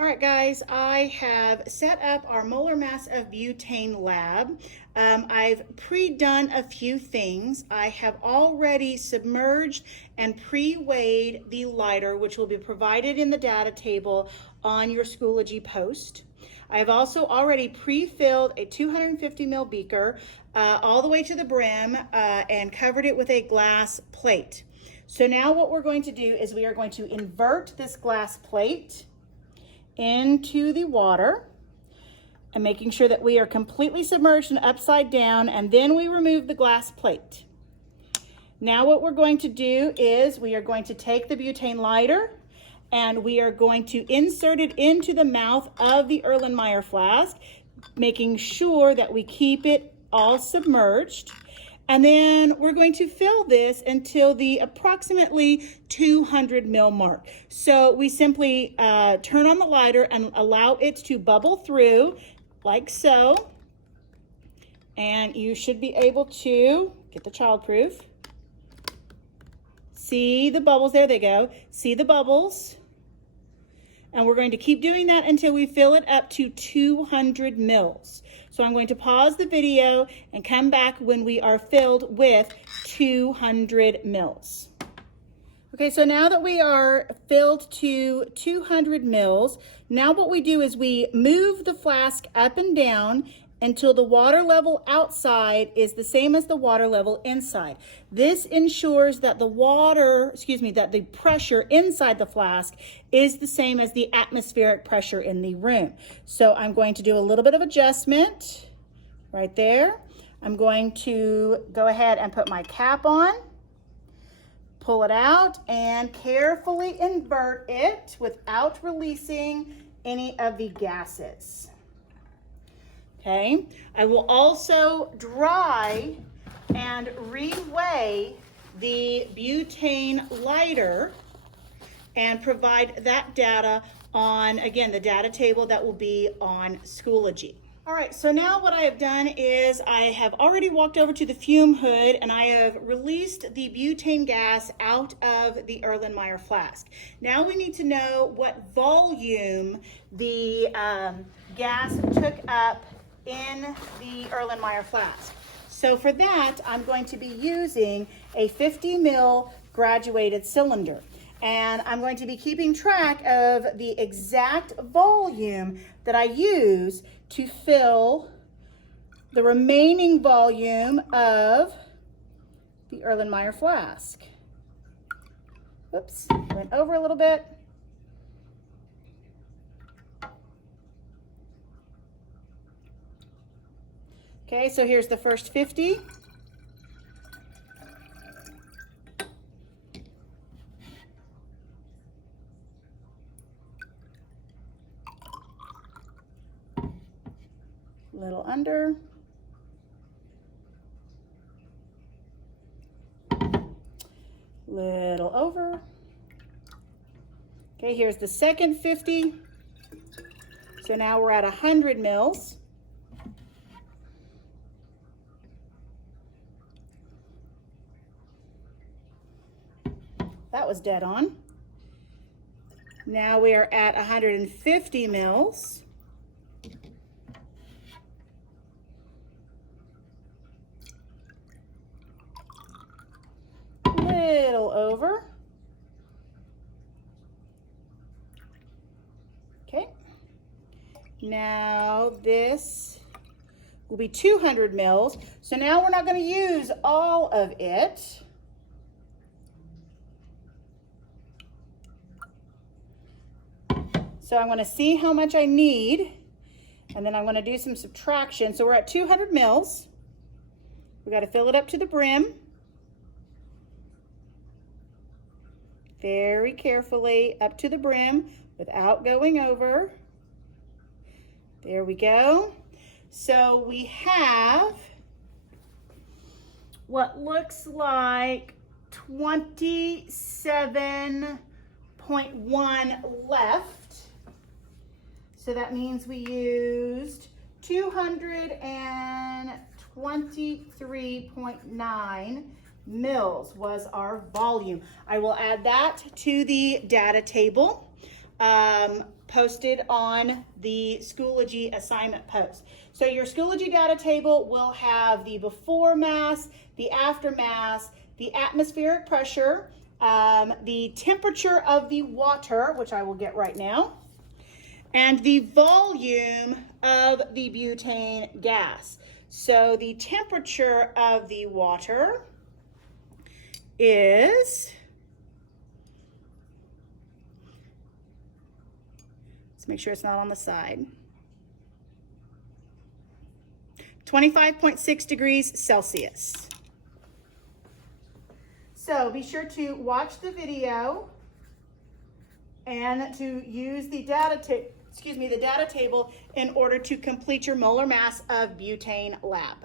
All right, guys, I have set up our molar mass of butane lab. I've pre-done a few things. I have already submerged and pre-weighed the lighter, which will be provided in the data table on your Schoology post. I have also already pre-filled a 250 ml beaker all the way to the brim and covered it with a glass plate. So now what we're going to do is we are going to invert this glass plate into the water and making sure that we are completely submerged and upside down, and then we remove the glass plate. Now what we're going to do is we are going to take the butane lighter and we are going to insert it into the mouth of the Erlenmeyer flask, making sure that we keep it all submerged. And then we're going to fill this until the approximately 200 ml mark. So we simply turn on the lighter and allow it to bubble through like so. And you should be able to get the childproof. See the bubbles, there they go. See the bubbles. And we're going to keep doing that until we fill it up to 200 mils. So I'm going to pause the video and come back when we are filled with 200 mils. Okay, so now that we are filled to 200 mils, now what we do is we move the flask up and down until the water level outside is the same as the water level inside. This ensures that that the pressure inside the flask is the same as the atmospheric pressure in the room. So I'm going to do a little bit of adjustment right there. I'm going to go ahead and put my cap on, pull it out, and carefully invert it without releasing any of the gases. Okay, I will also dry and reweigh the butane lighter and provide that data on, again, the data table that will be on Schoology. All right, so now what I have done is I have already walked over to the fume hood and I have released the butane gas out of the Erlenmeyer flask. Now we need to know what volume the gas took up in the Erlenmeyer flask. So for that, I'm going to be using a 50 ml graduated cylinder. And I'm going to be keeping track of the exact volume that I use to fill the remaining volume of the Erlenmeyer flask. Oops, went over a little bit. Okay, so here's the first 50. Little under. Little over. Okay, here's the second 50. So now we're at 100 mils. That was dead on. Now we are at 150 mils. Little over. Okay. Now this will be 200 mils. So now we're not going to use all of it. So I'm going to see how much I need, and then I'm going to do some subtraction. So we're at 200 mils. We got to fill it up to the brim. Very carefully up to the brim without going over. There we go. So we have what looks like 27.1 left. So that means we used 223.9 mils was our volume. I will add that to the data table. posted on the Schoology assignment post. So your Schoology data table will have the before mass, the after mass, the atmospheric pressure, the temperature of the water, which I will get right now, and the volume of the butane gas. So the temperature of the water is, let's make sure it's not on the side, 25.6 degrees Celsius. So be sure to watch the video and to use the data table in order to complete your molar mass of butane lab.